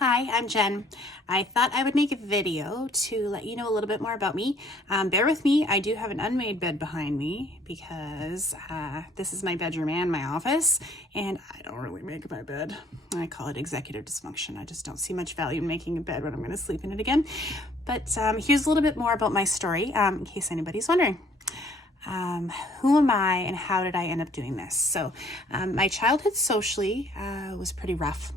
Hi, I'm Jen. I thought I would make a video to let you know a little bit more about me. Bear with me, I do have an unmade bed behind me because this is my bedroom and my office, and I don't really make my bed. I call it executive dysfunction. I just don't see much value in making a bed when I'm going to sleep in it again. But here's a little bit more about my story, in case anybody's wondering. Who am I and how did I end up doing this? So my childhood socially was pretty rough.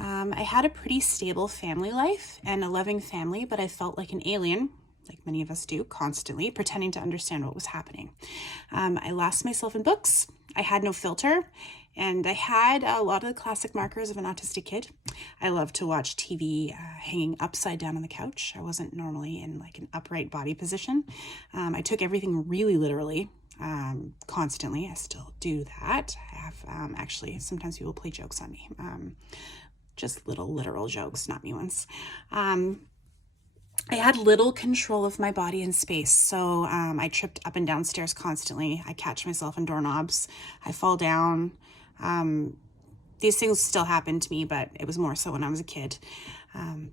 I had a pretty stable family life and a loving family, but I felt like an alien, like many of us do, constantly pretending to understand what was happening. I lost myself in books. I had no filter, and I had a lot of the classic markers of an autistic kid. I loved to watch TV hanging upside down on the couch. I wasn't normally in like an upright body position. I took everything really literally. Constantly. I still do that. I have actually, sometimes people play jokes on me. Just little literal jokes, not new ones. I had little control of my body and space, so I tripped up and down stairs constantly. I catch myself in doorknobs. I fall down. These things still happen to me, but it was more so when I was a kid.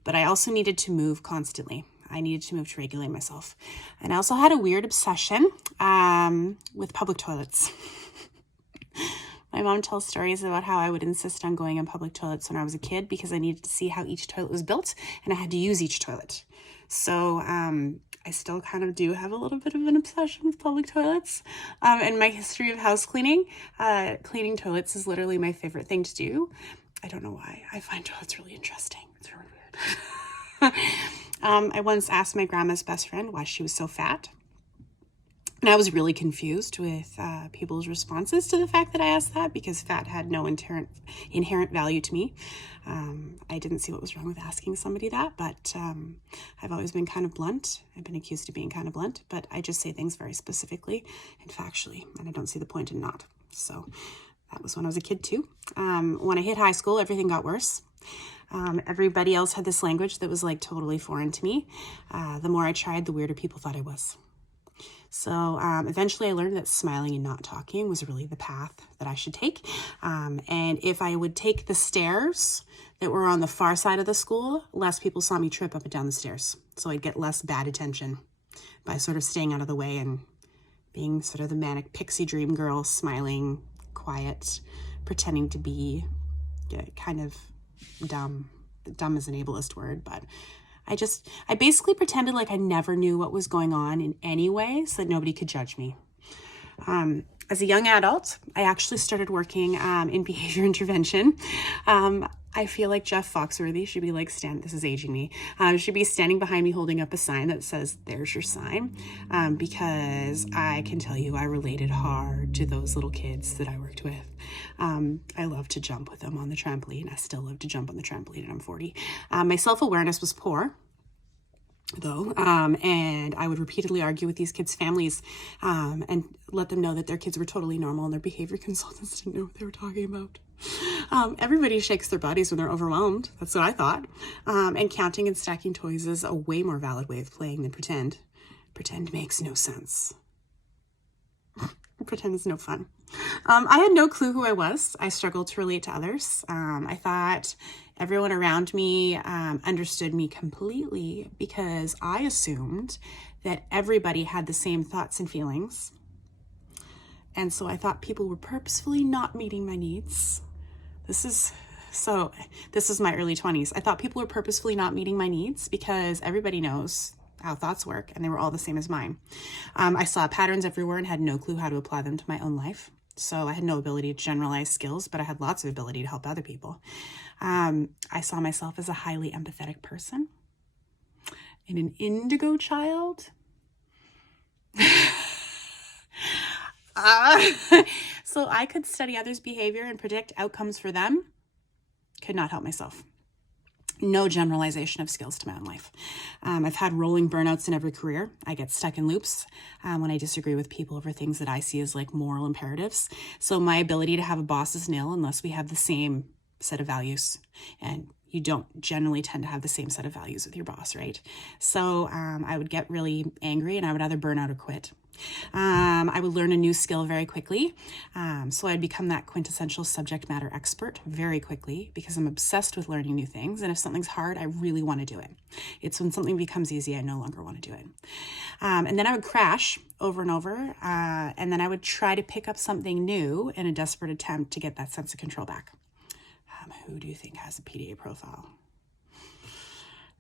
But I also needed to move constantly. I needed to move to regulate myself. And I also had a weird obsession with public toilets. My mom tells stories about how I would insist on going in public toilets when I was a kid because I needed to see how each toilet was built and I had to use each toilet. So I still kind of do have a little bit of an obsession with public toilets. And my history of house cleaning, cleaning toilets is literally my favorite thing to do. I don't know why. I find toilets really interesting. It's really weird. I once asked my grandma's best friend why she was so fat. And I was really confused with people's responses to the fact that I asked that because fat had no inherent value to me. I didn't see what was wrong with asking somebody that, but I've always been kind of blunt. I've been accused of being kind of blunt, but I just say things very specifically and factually, and I don't see the point in not. So that was when I was a kid too. When I hit high school, everything got worse. Everybody else had this language that was like totally foreign to me. The more I tried, the weirder people thought I was. So eventually I learned that smiling and not talking was really the path that I should take. And if I would take the stairs that were on the far side of the school, less people saw me trip up and down the stairs. So I'd get less bad attention by sort of staying out of the way and being sort of the manic pixie dream girl, smiling, quiet, pretending to be kind of dumb. Dumb is an ableist word, but I basically pretended like I never knew what was going on in any way so that nobody could judge me. As a young adult, I actually started working in behavior intervention. I feel like Jeff Foxworthy should be like, this is aging me, should be standing behind me holding up a sign that says, there's your sign, because I can tell you I related hard to those little kids that I worked with. I love to jump with them on the trampoline. I still love to jump on the trampoline and I'm 40. My self-awareness was poor, though, and I would repeatedly argue with these kids' families and let them know that their kids were totally normal and their behavior consultants didn't know what they were talking about. Everybody shakes their bodies when they're overwhelmed. That's what I thought. And counting and stacking toys is a way more valid way of playing than pretend. Pretend makes no sense. Pretend is no fun. I had no clue who I was. I struggled to relate to others. I thought everyone around me understood me completely because I assumed that everybody had the same thoughts and feelings. And so I thought people were purposefully not meeting my needs. This is my early 20s. I thought people were purposefully not meeting my needs because everybody knows how thoughts work and they were all the same as mine. I saw patterns everywhere and had no clue how to apply them to my own life. So I had no ability to generalize skills, but I had lots of ability to help other people. I saw myself as a highly empathetic person and an indigo child. So I could study others' behavior and predict outcomes for them. Could not help myself. No generalization of skills to my own life. I've had rolling burnouts in every career. I get stuck in loops when I disagree with people over things that I see as like moral imperatives. So my ability to have a boss is nil unless we have the same set of values. And you don't generally tend to have the same set of values with your boss, right? So I would get really angry and I would either burn out or quit. I would learn a new skill very quickly. So I'd become that quintessential subject matter expert very quickly because I'm obsessed with learning new things. And if something's hard, I really want to do it. It's when something becomes easy, I no longer want to do it. And then I would crash over and over. And then I would try to pick up something new in a desperate attempt to get that sense of control back. Who do you think has a PDA profile?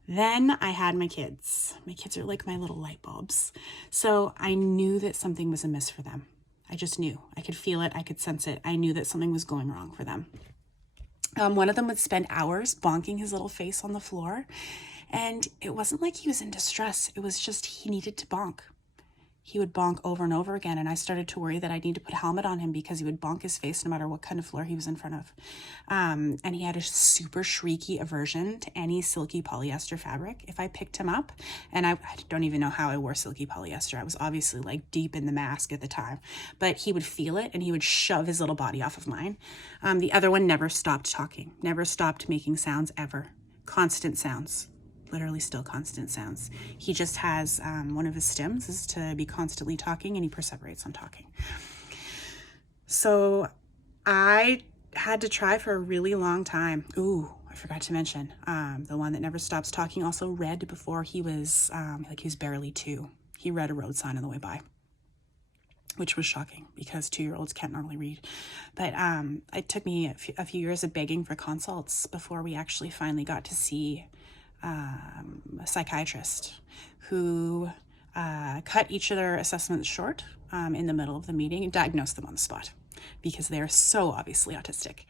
Then I had my kids. My kids are like my little light bulbs. So I knew that something was amiss for them. I just knew. I could feel it. I could sense it. I knew that something was going wrong for them. One of them would spend hours bonking his little face on the floor. And it wasn't like he was in distress. It was just he needed to bonk. He would bonk over and over again. And I started to worry that I'd need to put a helmet on him because he would bonk his face no matter what kind of floor he was in front of. And he had a super shrieky aversion to any silky polyester fabric. If I picked him up, and I don't even know how I wore silky polyester. I was obviously like deep in the mask at the time, but he would feel it and he would shove his little body off of mine. The other one never stopped talking, never stopped making sounds ever. Constant sounds. Literally still constant sounds. He just has one of his stems is to be constantly talking, and he perseverates on talking. So I had to try for a really long time. Ooh, I forgot to mention the one that never stops talking also read before he was he was barely 2. He read a road sign on the way by, which was shocking because 2-year-olds can't normally read. But it took me a few years of begging for consults before we actually finally got to see a psychiatrist who cut each of their assessments short in the middle of the meeting and diagnosed them on the spot because they're so obviously autistic.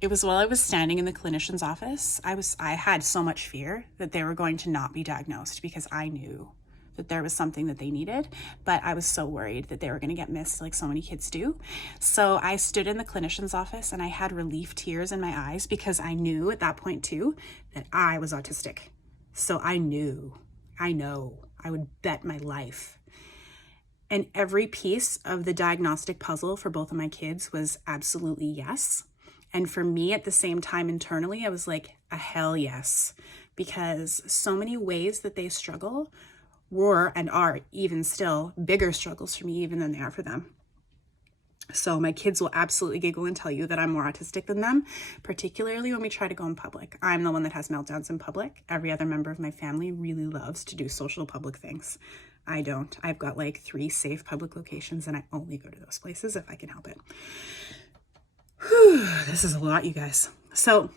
It was while I was standing in the clinician's office, I had so much fear that they were going to not be diagnosed because I knew that there was something that they needed, but I was so worried that they were going to get missed like so many kids do. So I stood in the clinician's office and I had relief tears in my eyes because I knew at that point too that I was autistic. So I would bet my life. And every piece of the diagnostic puzzle for both of my kids was absolutely yes. And for me at the same time internally, I was like, a hell yes, because so many ways that they struggle were and are even still bigger struggles for me even than they are for them. So my kids will absolutely giggle and tell you that I'm more autistic than them, particularly when we try to go in public. I'm the one that has meltdowns in public. Every other member of my family really loves to do social public things. I don't. I've got like 3 safe public locations and I only go to those places if I can help it. Whew, this is a lot, you guys. So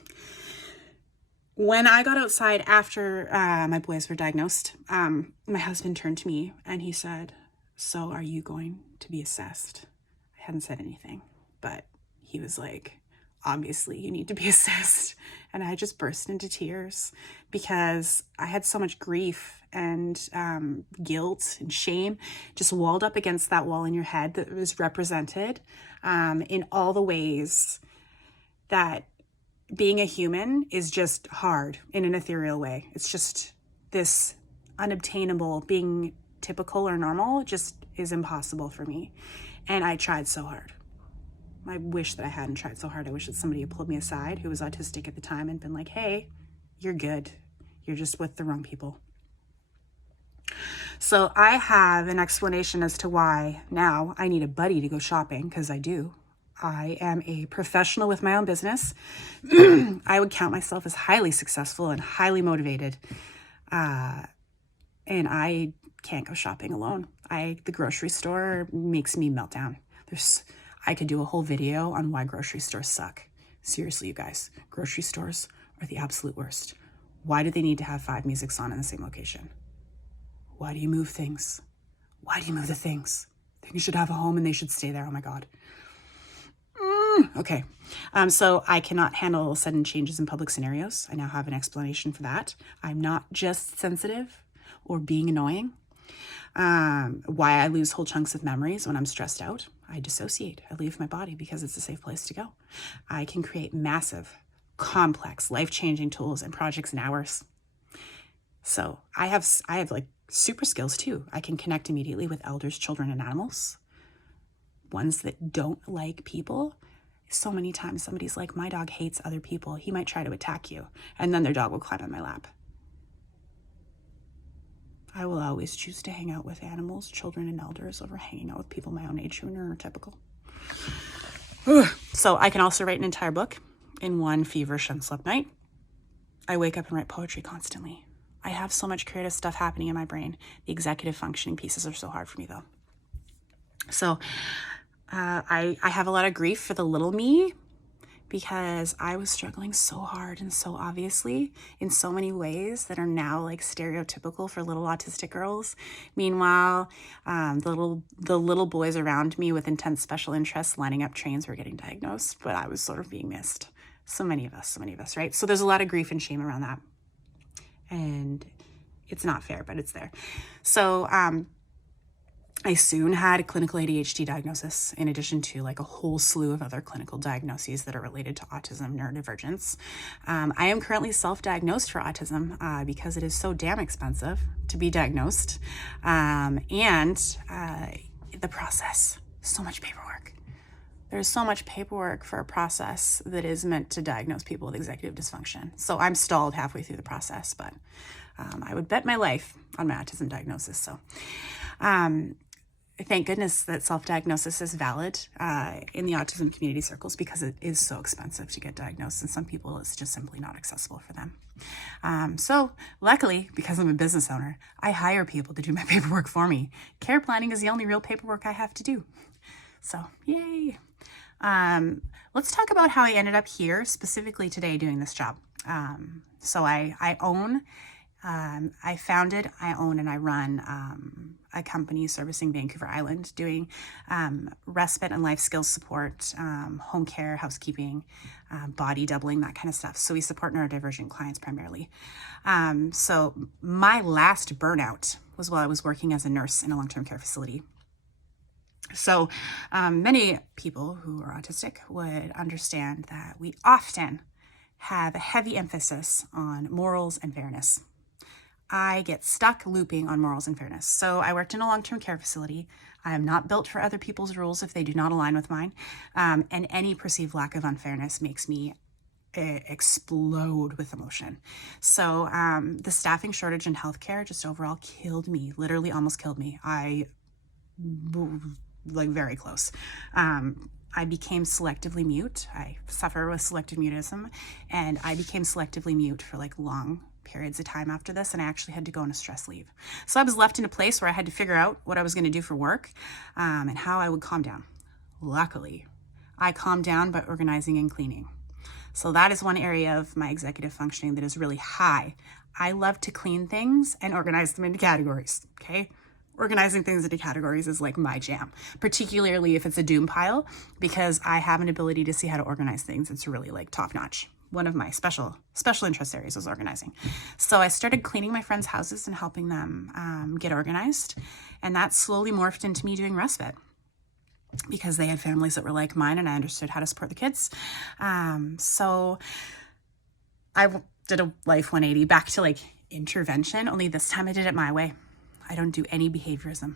when I got outside after my boys were diagnosed, my husband turned to me and he said, "So are you going to be assessed?" I hadn't said anything, but he was like, "Obviously you need to be assessed." And I just burst into tears because I had so much grief and guilt and shame just walled up against that wall in your head that was represented in all the ways that being a human is just hard in an ethereal way. It's just this unobtainable, being typical or normal just is impossible for me. And I tried so hard. I wish that I hadn't tried so hard. I wish that somebody had pulled me aside who was autistic at the time and been like, "Hey, you're good. You're just with the wrong people." So I have an explanation as to why now I need a buddy to go shopping, because I do. I am a professional with my own business. I would count myself as highly successful and highly motivated. And I can't go shopping alone. The grocery store makes me melt down. I could do a whole video on why grocery stores suck. Seriously, you guys, grocery stores are the absolute worst. Why do they need to have 5 musics on in the same location? Why do you move things? Why do you move the things? Things should have a home and they should stay there. Oh my God. Okay. So I cannot handle sudden changes in public scenarios. I now have an explanation for that. I'm not just sensitive or being annoying. Why I lose whole chunks of memories when I'm stressed out. I dissociate. I leave my body because it's a safe place to go. I can create massive, complex, life-changing tools and projects in hours. So I have like super skills too. I can connect immediately with elders, children, and animals. Ones that don't like people So many times somebody's like, my dog hates other people. He might try to attack you. And then their dog will climb on my lap. I will always choose to hang out with animals, children, and elders over hanging out with people my own age who are neurotypical. So I can also write an entire book in one feverish unslept night. I wake up and write poetry constantly. I have so much creative stuff happening in my brain. The executive functioning pieces are so hard for me though. So I have a lot of grief for the little me because I was struggling so hard and so obviously in so many ways that are now like stereotypical for little autistic girls. Meanwhile, the little boys around me with intense special interests lining up trains were getting diagnosed, but I was sort of being missed. So many of us, right? So there's a lot of grief and shame around that. And it's not fair, but it's there. So I soon had a clinical ADHD diagnosis, in addition to like a whole slew of other clinical diagnoses that are related to autism, neurodivergence. I am currently self-diagnosed for autism because it is so damn expensive to be diagnosed. And the process, so much paperwork. There's so much paperwork for a process that is meant to diagnose people with executive dysfunction. So I'm stalled halfway through the process, but I would bet my life on my autism diagnosis. So thank goodness that self-diagnosis is valid in the autism community circles because it is so expensive to get diagnosed, and some people it's just simply not accessible for them. So luckily, because I'm a business owner, I hire people to do my paperwork for me. Care planning is the only real paperwork I have to do. So yay. Let's talk about how I ended up here specifically today doing this job. So I founded, I own, and I run a company servicing Vancouver Island, doing respite and life skills support, home care, housekeeping, body doubling, that kind of stuff. So we support neurodivergent clients primarily. So my last burnout was while I was working as a nurse in a long-term care facility. So many people who are autistic would understand that we often have a heavy emphasis on morals and fairness. I get stuck looping on morals and fairness. So I worked in a long-term care facility. I am not built for other people's rules if they do not align with mine. And any perceived lack of unfairness makes me explode with emotion. So the staffing shortage in healthcare just overall killed me, literally almost killed me. Like very close. I became selectively mute. I suffer with selective mutism, and I became selectively mute for like long periods of time after this, and I actually had to go on a stress leave. So I was left in a place where I had to figure out what I was going to do for work and how I would calm down. Luckily, I calmed down by organizing and cleaning. So that is one area of my executive functioning that is really high. I love to clean things and organize them into categories, okay? Organizing things into categories is like my jam, particularly if it's a doom pile, because I have an ability to see how to organize things. It's really like top notch. One of my special interest areas was organizing. So I started cleaning my friends' houses and helping them get organized. And that slowly morphed into me doing respite because they had families that were like mine and I understood how to support the kids. So I did a life 180 back to like intervention, only this time I did it my way. I don't do any behaviorism.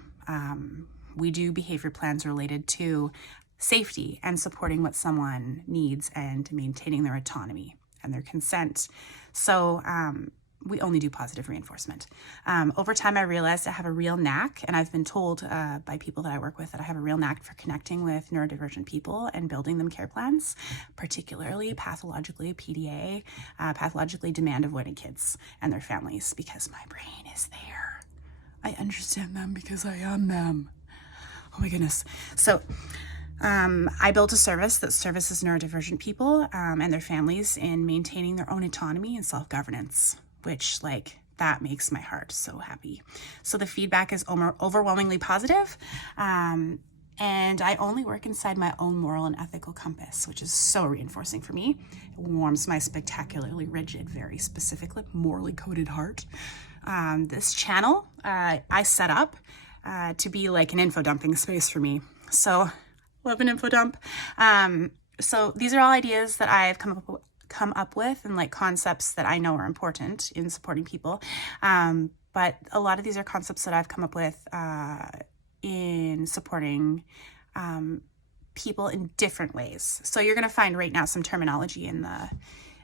We do behavior plans related to safety and supporting what someone needs and maintaining their autonomy and their consent. So we only do positive reinforcement. Over time, I realized I have a real knack, and I've been told by people that I work with that I have a real knack for connecting with neurodivergent people and building them care plans, particularly pathologically PDA, pathologically demand-avoidant kids and their families, because my brain is there. I understand them because I am them. Oh my goodness. So I built a service that services neurodivergent people and their families in maintaining their own autonomy and self-governance, which like that makes my heart so happy. So the feedback is overwhelmingly positive. And I only work inside my own moral and ethical compass, which is so reinforcing for me. It warms my spectacularly rigid, very specifically morally coded heart. This channel I set up to be like an info dumping space for me. So love an info dump. So these are all ideas that I've come up with and like concepts that I know are important in supporting people. But a lot of these are concepts that I've come up with in supporting people in different ways. So you're going to find right now some terminology in the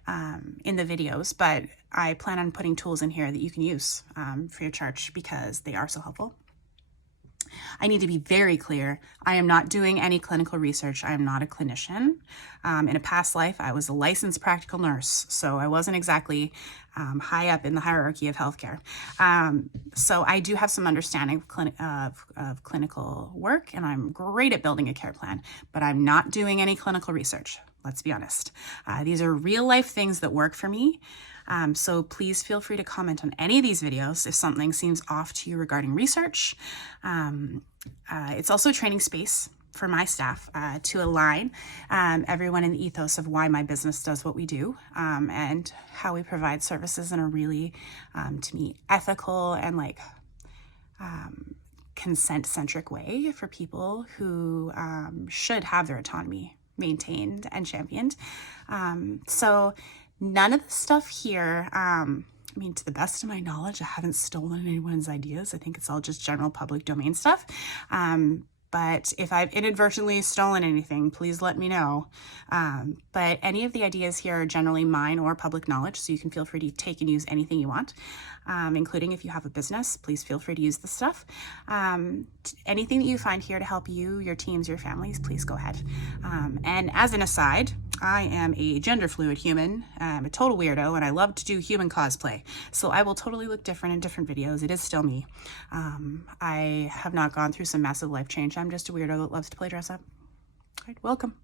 videos, but I plan on putting tools in here that you can use for your church because they are so helpful. I need to be very clear. I am not doing any clinical research. I am not a clinician. In a past life, I was a licensed practical nurse, so I wasn't exactly high up in the hierarchy of healthcare. So I do have some understanding of clinical work, and I'm great at building a care plan, but I'm not doing any clinical research. Let's be honest. These are real life things that work for me. So please feel free to comment on any of these videos if something seems off to you regarding research. It's also a training space for my staff to align everyone in the ethos of why my business does what we do and how we provide services in a really, to me, ethical and like consent-centric way for people who should have their autonomy maintained and championed. So none of the stuff here, I mean, to the best of my knowledge, I haven't stolen anyone's ideas. I think it's all just general public domain stuff. But if I've inadvertently stolen anything, please let me know. But any of the ideas here are generally mine or public knowledge, so you can feel free to take and use anything you want, including if you have a business, please feel free to use this stuff. Anything that you find here to help you, your teams, your families, please go ahead. And as an aside, I am a gender fluid human. I'm a total weirdo, and I love to do human cosplay. So I will totally look different in different videos. It is still me. I have not gone through some massive life change. I'm just a weirdo that loves to play dress up. All right, welcome.